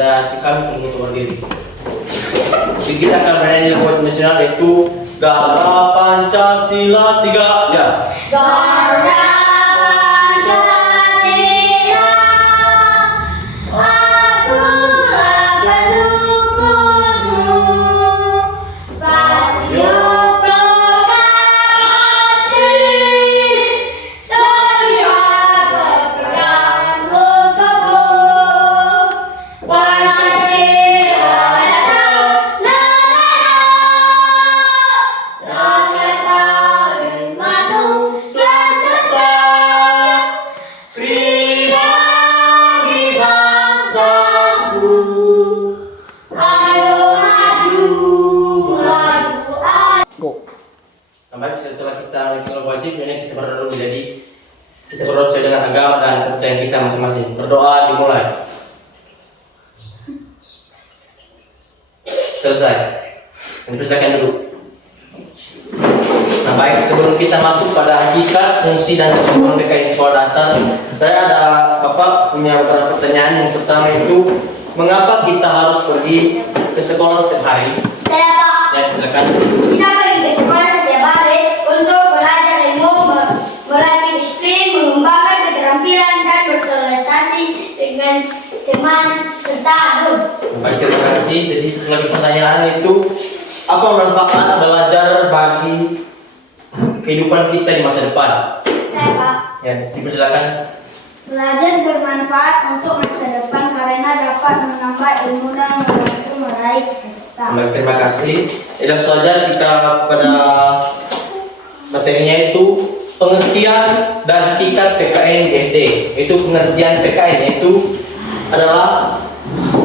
pada si kami untuk berdiri. Jadi kita akan bernyanyi lagu nasional yaitu Garuda Pancasila 3 ya. Garuda Pancasila, akulah pendukungmu. Patriot proklamasi, saya berpegang teguh. Pancasila dasar negara, rakyat paling manusia sesat, pribadi bangsaku. Ayo maju, maju, ayo. Baik, setelah kita menunaikan wajib, ini kita berdoa dulu. Jadi kita berdoa sesuai dengan agama dan kepercayaan kita masing-masing. Berdoa dimulai. Selesai. Dipersilakan dulu. Nah baik, sebelum kita masuk pada hakikat, fungsi dan tujuan PKN sekolah dasar, saya ada punya beberapa pertanyaan. Yang pertama itu, mengapa kita harus pergi ke sekolah setiap hari? Saya Pak, Ya, silakan. kita pergi ke sekolah setiap hari untuk belajar ilmu, melatih disiplin, mengembangkan keterampilan dan bersosialisasi dengan teman serta guru. Baik, terima kasih. Jadi setelah pertanyaan itu, apa manfaat belajar bagi kehidupan kita di masa depan? Saya Pak, Ya, dipersilakan. belajar bermanfaat untuk masa depan karena dapat menambah ilmu dan membantu meraih cita-cita. Baik, terima kasih. Langsung saja kita pada materinya itu pengertian dan hakikat PKN di SD. Itu pengertian PKN yaitu adalah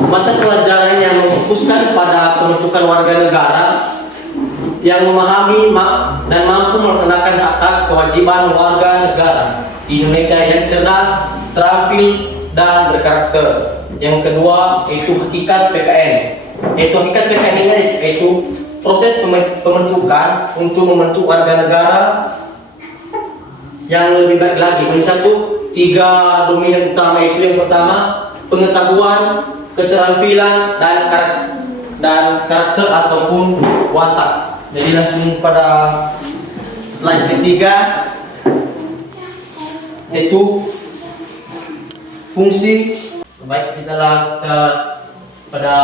mata pelajaran yang memfokuskan pada pembentukan warga negara yang memahami dan mampu melaksanakan hak-hak kewajiban warga negara di Indonesia yang cerdas, terampil, dan berkarakter. Yang kedua itu hakikat PKN. Yaitu hakikat PKN ini yaitu proses pembentukan untuk membentuk warga negara yang lebih baik lagi. Ini tiga dominan utama itu. Yang pertama pengetahuan, keterampilan, dan karakter ataupun watak. Jadi langsung pada slide ketiga yaitu fungsi. Baik, kita pada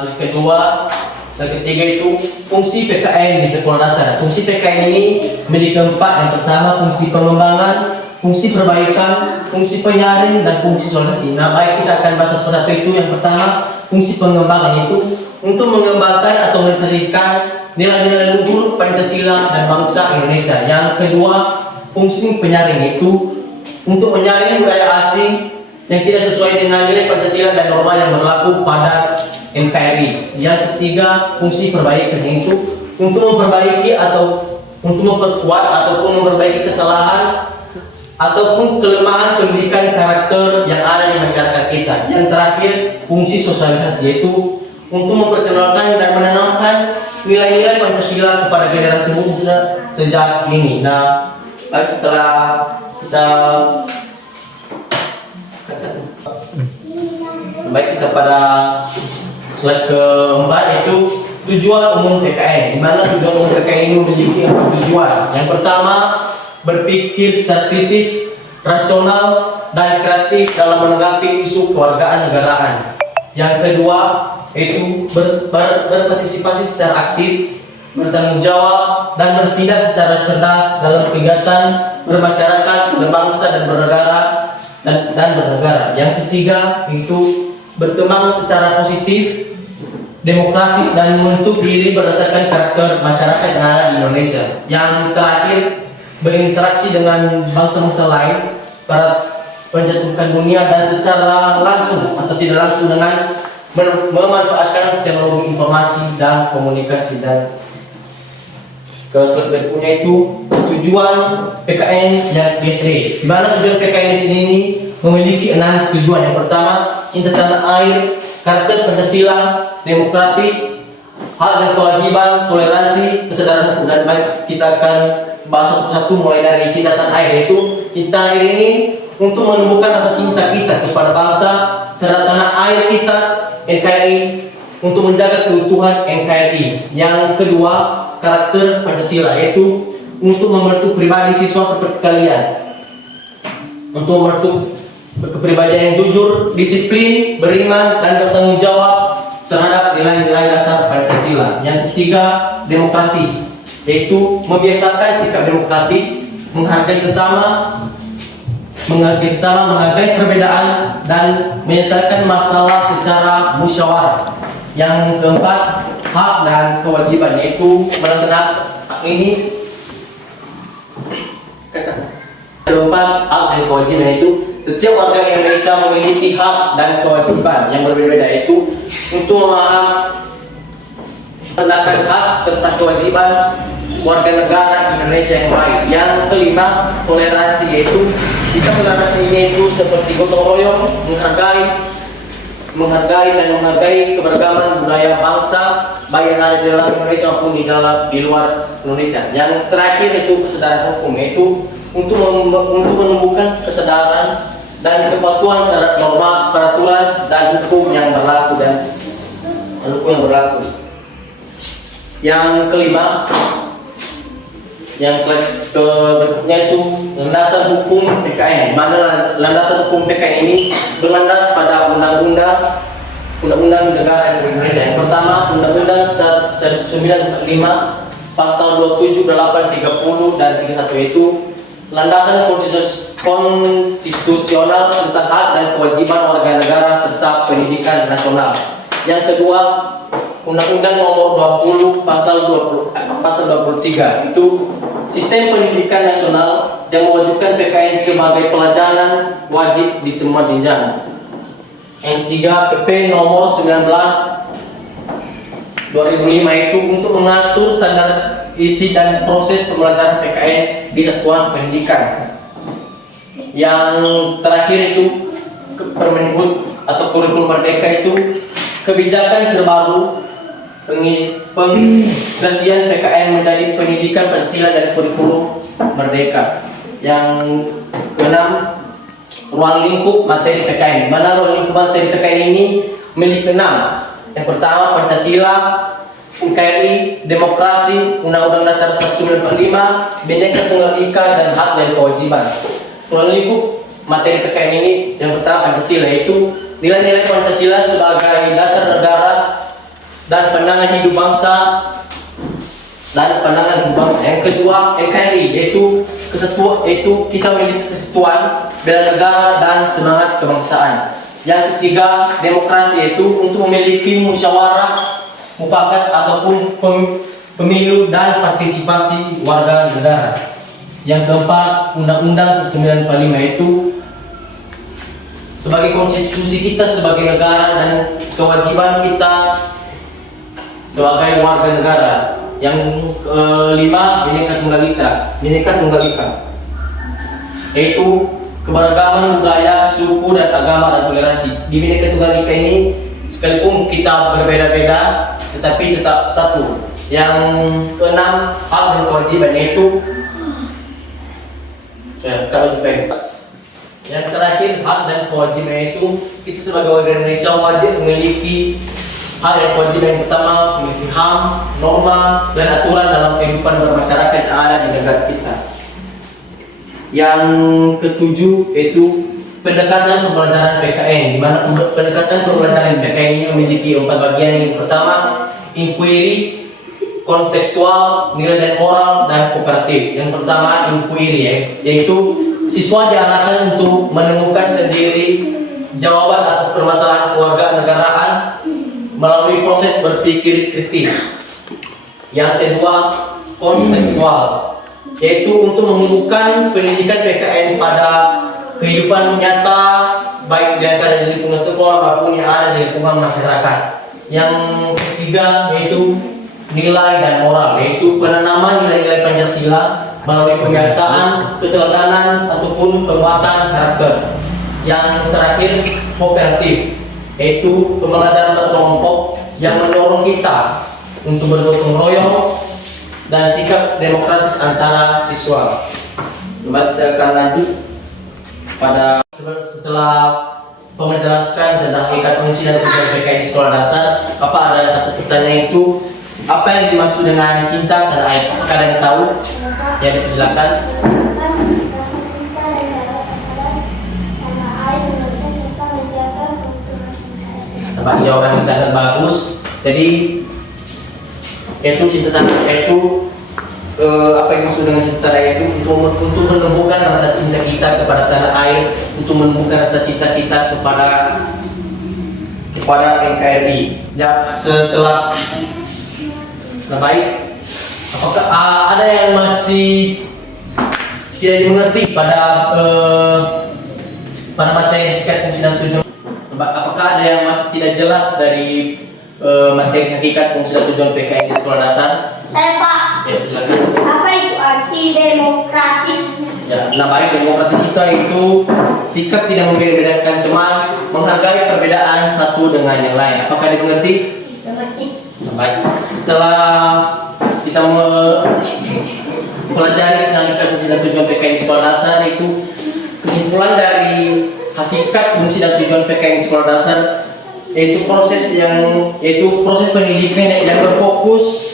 slide kedua. Slide ketiga itu fungsi PKN di sekolah dasar. Fungsi PKN ini memiliki 4. Yang pertama fungsi pengembangan, fungsi perbaikan, fungsi penyaring, dan fungsi solusi. Nah baik, kita akan bahas satu persatu itu. Yang pertama fungsi pengembangan, itu untuk mengembangkan atau melestarikan nilai-nilai luhur Pancasila dan bangsa Indonesia. Yang kedua fungsi penyaring, itu untuk menyaring budaya asing yang tidak sesuai dengan nilai Pancasila dan norma yang berlaku pada NKRI. Yang ketiga fungsi perbaikan, itu untuk memperbaiki atau untuk memperkuat ataupun memperbaiki kesalahan ataupun kelemahan pendidikan karakter yang ada di masyarakat kita. Yang terakhir fungsi sosialisasi, yaitu untuk memperkenalkan dan menanamkan nilai-nilai Pancasila kepada generasi muda sejak ini. Nah, setelah kita kita pada slide keempat yaitu tujuan umum PKN. Di mana tujuan umum PKN ini memiliki 4 tujuan. Yang pertama, berpikir secara kritis, rasional, dan kreatif dalam menanggapi isu kewargaan negaraan. Yang kedua, yaitu berpartisipasi secara aktif, bertanggung jawab, dan bertindak secara cerdas dalam kegiatan bermasyarakat, berbangsa, dan bernegara. Yang ketiga, itu berkembang secara positif, demokratis, dan membentuk diri berdasarkan karakter masyarakat yang ada di Indonesia. Yang terakhir, berinteraksi dengan bangsa-bangsa lain, para penjatuhkan dunia, dan secara langsung atau tidak langsung dengan memanfaatkan teknologi informasi dan komunikasi. Dan berikutnya itu tujuan PKN dan BSD. Di mana tujuan PKN di sini memiliki 6 tujuan. Yang pertama, cinta tanah air, karakter Pancasila, demokratis, hak dan kewajiban, toleransi, kesadaran hukum. Dan baik, kita akan bahas satu-satu mulai dari cinta tanah air. Yaitu cinta tanah air ini untuk menumbuhkan rasa cinta kita kepada bangsa, terhadap tanah air kita, NKRI, untuk menjaga keutuhan NKRI. Yang kedua, karakter Pancasila, yaitu untuk membentuk pribadi siswa seperti kalian, untuk membentuk kepribadian yang jujur, disiplin, beriman, dan bertanggung jawab terhadap nilai-nilai dasar Pancasila. Yang ketiga, demokratis, yaitu membiasakan sikap demokratis, menghargai sesama, menghargai perbedaan, dan menyelesaikan masalah secara musyawarah. Yang keempat, hak dan kewajiban, yaitu melaksanakan hak ini. Keempat, hak dan kewajiban, yaitu setiap warga Indonesia memiliki hak dan kewajiban yang berbeda-beda, yaitu untuk melaksanakan hak serta kewajiban warga negara Indonesia yang baik. Yang kelima, toleransi, yaitu jika toleransi ini itu seperti gotong royong, menghargai keberagaman budaya bangsa baik yang ada di dalam Indonesia maupun di luar Indonesia. Yang terakhir itu kesadaran hukum, yaitu untuk menumbuhkan kesadaran dan kepatuhan terhadap norma, peraturan, dan hukum yang berlaku Yang kelima, yang berikutnya itu landasan hukum PKN. Mana landasan hukum PKN ini berlandas pada undang-undang negara Indonesia. Yang pertama, Undang-Undang 1945 pasal 27, 8, 30 dan 31, yaitu landasan konstitusional tentang hak dan kewajiban warga negara serta pendidikan nasional. Yang kedua, Undang-Undang Nomor 20 pasal 23, itu sistem pendidikan nasional yang mewajibkan PKN sebagai pelajaran wajib di semua jenjang. Yang tiga, PP Nomor 19 2005, itu untuk mengatur standar isi dan proses pembelajaran PKN di satuan pendidikan. Yang terakhir itu Permendikbud atau kurikulum merdeka, itu kebijakan terbaru pengintegrasian PKN menjadi pendidikan Pancasila dan kurikulum merdeka. Yang keenam, ruang lingkup materi PKN. Mana ruang lingkup materi PKN ini memiliki 6. Yang pertama, Pancasila, NKRI, demokrasi, Undang-Undang Dasar 1945, Bhinneka Tunggal Ika, dan hak dan kewajiban. Ruang lingkup materi PKN ini yang pertama Pancasila, yaitu nilai-nilai Pancasila sebagai dasar negara dan pandangan hidup bangsa Yang kedua, NKRI, yaitu kita memiliki kesatuan, bela negara, dan semangat kebangsaan. Yang ketiga, demokrasi, yaitu untuk memiliki musyawarah mufakat ataupun pemilu dan partisipasi warga negara. Yang keempat, Undang-Undang 1945, itu sebagai konstitusi kita sebagai negara dan kewajiban kita sebagai warga negara. Yang kelima, Bhinneka Tunggal Ika, yaitu keberagaman budaya, suku, dan agama, dan toleransi. Di Bhinneka Tunggal Ika ini, sekalipun kita berbeda-beda, tetapi tetap satu. Yang keenam, hak dan kewajiban, yaitu yang terakhir, hak dan kewajiban, itu kita sebagai warga Indonesia wajib memiliki hak dan kewajiban. Yang pertama, memiliki HAM, norma, dan aturan dalam kehidupan bermasyarakat yang ada di negara kita. Yang ketujuh, yaitu pendekatan pembelajaran PKN, di mana pendekatan pembelajaran PKN ini memiliki 4 bagian. Yang pertama, inquiry, kontekstual, nilai dan moral, dan kooperatif. Yang pertama, inquiry, yaitu siswa diarahkan untuk menemukan sendiri jawaban atas permasalahan keluarga negaraan melalui proses berpikir kritis. Yang kedua, kontekstual, yaitu untuk menumbuhkan pendidikan PKN pada kehidupan nyata, baik yang ada di lingkungan sekolah maupun yang ada di lingkungan masyarakat. Yang ketiga, yaitu nilai dan moral, yaitu penanaman nilai-nilai Pancasila melalui pembiasaan, keteladanan, ataupun penguatan karakter. Yang terakhir, kooperatif, yaitu pembelajaran berkelompok yang mendorong kita untuk bergotong royong dan sikap demokratis antara siswa. Coba kita akan lanjut. pada setelah menjelaskan tentang hakikat fungsi dan tujuan PKI di sekolah dasar, apa ada satu pertanyaan itu apa yang dimaksud dengan cinta? Kalian tahu? Ya, silakan. Rasa cinta dan dalam tanah air Indonesia serta menjaga keutuhan negara. Tempat jawaban yang sangat bagus. Jadi itu cinta tanah itu apa yang maksud dengan cinta tanah itu untuk menumbuhkan rasa cinta kita kepada tanah air, untuk menumbuhkan rasa cinta kita kepada NKRI. Ya, setelah baik, apakah ada yang masih tidak dimengerti pada materi hakikat fungsi dan tujuan? Apakah ada yang masih tidak jelas dari materi hakikat fungsi dan tujuan PKI di sekolah dasar? Saya Pak, Ya, silakan. apa itu arti demokratis? Ya, nah baik, demokratis itu sikap tidak membedakan teman, menghargai perbedaan satu dengan yang lain. Apakah dimengerti? Mengerti. Nah, baik. Setelah kita mempelajari tentang hakikat fungsi dan tujuan PKI di sekolah dasar, itu kesimpulan dari hakikat fungsi dan tujuan PKI di sekolah dasar yaitu proses pendidikan yang berfokus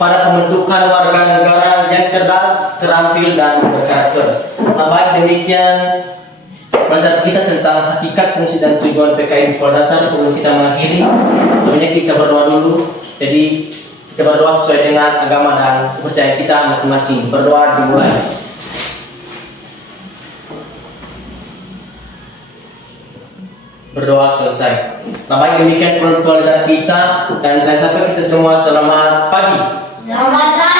pada pembentukan warga negara yang cerdas, terampil dan berkarakter. Nah, baik, demikian pelajaran kita tentang hakikat fungsi dan tujuan PKI di sekolah dasar. Sebelum kita mengakhiri, sebenarnya kita berdoa dulu. Jadi kita berdoa sesuai dengan agama dan kepercayaan kita masing-masing. Berdoa dimulai. Berdoa selesai. Nah, baik, demikian pelajaran kita dan saya sapa kita semua selamat pagi. Selamat pagi.